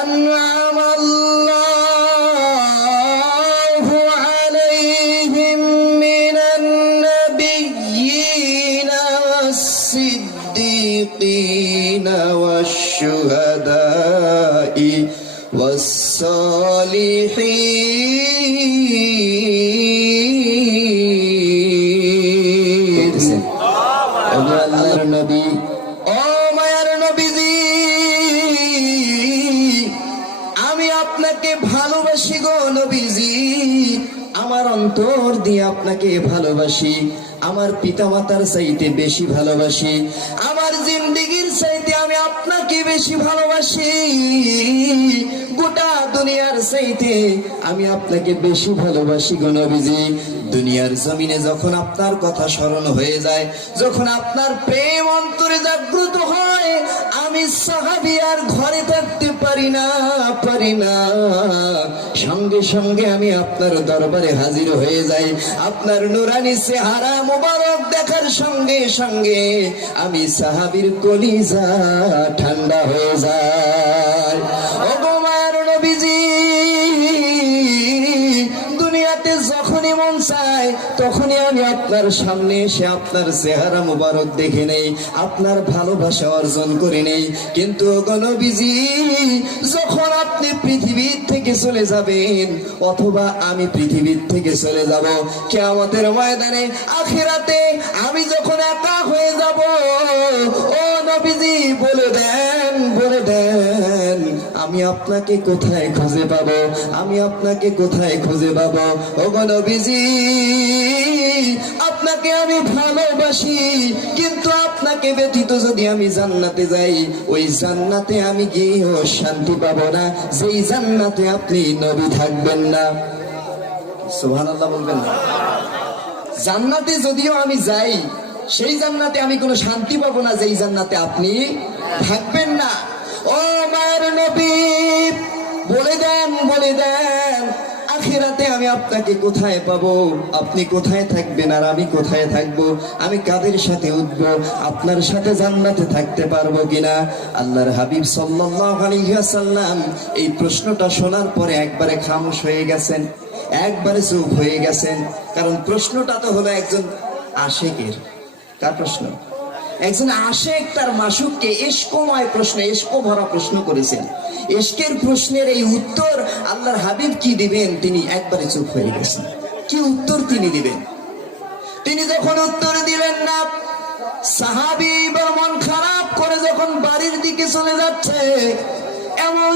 أنعم الله عليهم من النبيين والصديقين والشهداء والصالحين. أنعم النبي অন্তর দিয়ে আপনাকে ভালোবাসি। আমার পিতামাতার চাইতে বেশি ভালোবাসি। আমার জিন্দিগির চাইতে আমি আপনাকে বেশি ভালোবাসি। গোটা দুনিয়ার চাইতে আমি আপনাকে বেশি ভালোবাসি গো নবীজি। দুনিয়ার জমিনে যখন আপনার কথা স্মরণ হয়ে যায়, যখন আপনার প্রেম অন্তরে জাগ্রত হয় আমি সাহাবি আর ঘরে থাকতে পারি না পারি না। সঙ্গে সঙ্গে আমি আপনার দরবারে হাজির হয়ে যাই। আপনার নুরানি সেহারা মুবারক দেখার সঙ্গে সঙ্গে আমি সাহাবির কলিজা ঠান্ডা হয়ে যায়। দুনিয়াতে যখনই মন চায়, তখনই আমি আপনার সামনে এসে আপনার চেহারা মুবারক দেখে নেই, আপনার ভালোবাসা অর্জন করে নেই। কিন্তু গণবিজি যখন আপনি পৃথিবীর থেকে চলে যাবেন, অথবা আমি পৃথিবীর থেকে চলে যাব, কেয়ামতের ময়দানে, আখিরাতে আমি যখন একা হয়ে যাব, ও নবীজি আমি আপনাকে কোথায় খুঁজে পাবো? আমি আপনাকে কোথায় খুঁজে পাবো? ও নবীজি, আপনাকে আমি ভালোবাসি, কিন্তু আপনাকে ব্যতীত যদি আমি জান্নাতে যাই, ওই জান্নাতে আমি গিয়েও শান্তি পাবো না। যেই জান্নাতে আপনি নবী থাকবেন না। সুহান আল্লাহ বলবেন না। জান্নাতে যদিও আমি যাই, সেই জান্নাতে আমি কোনো শান্তি পাবো না যেই জান্নাতে আপনি থাকবেন না। ও মায়ের নবী দেন দেন, আখিরাতে আমি আপনাকে কোথায় পাবো? আপনি কোথায় থাকবেন আর আমি কোথায় থাকব? আমি কাদের সাথে উঠবো? আপনার সাথে জান্নাতে থাকতে পারব কিনা? আল্লাহর হাবিব ওয়াসাল্লাম এই প্রশ্নটা শোনার পরে একবারে খামোশ হয়ে গেছেন, একবারে চুপ হয়ে গেছেন। কারণ প্রশ্নটা তো হলো একজন আশেকের। কার প্রশ্ন? একজন আশেক তার মাসুককে এসকময় প্রশ্ন এসকো ভরা প্রশ্ন করেছেন। এসকের প্রশ্নের এই উত্তর আল্লাহর হাবিব কি দিবেন, তিনি একবারে চুপ হয়ে গেছেন। কি উত্তর তিনি দিবেন? তিনি যখন উত্তর দিলেন না, সাহাবি মন খারাপ করে যখন বাড়ির দিকে চলে যাচ্ছে, এমন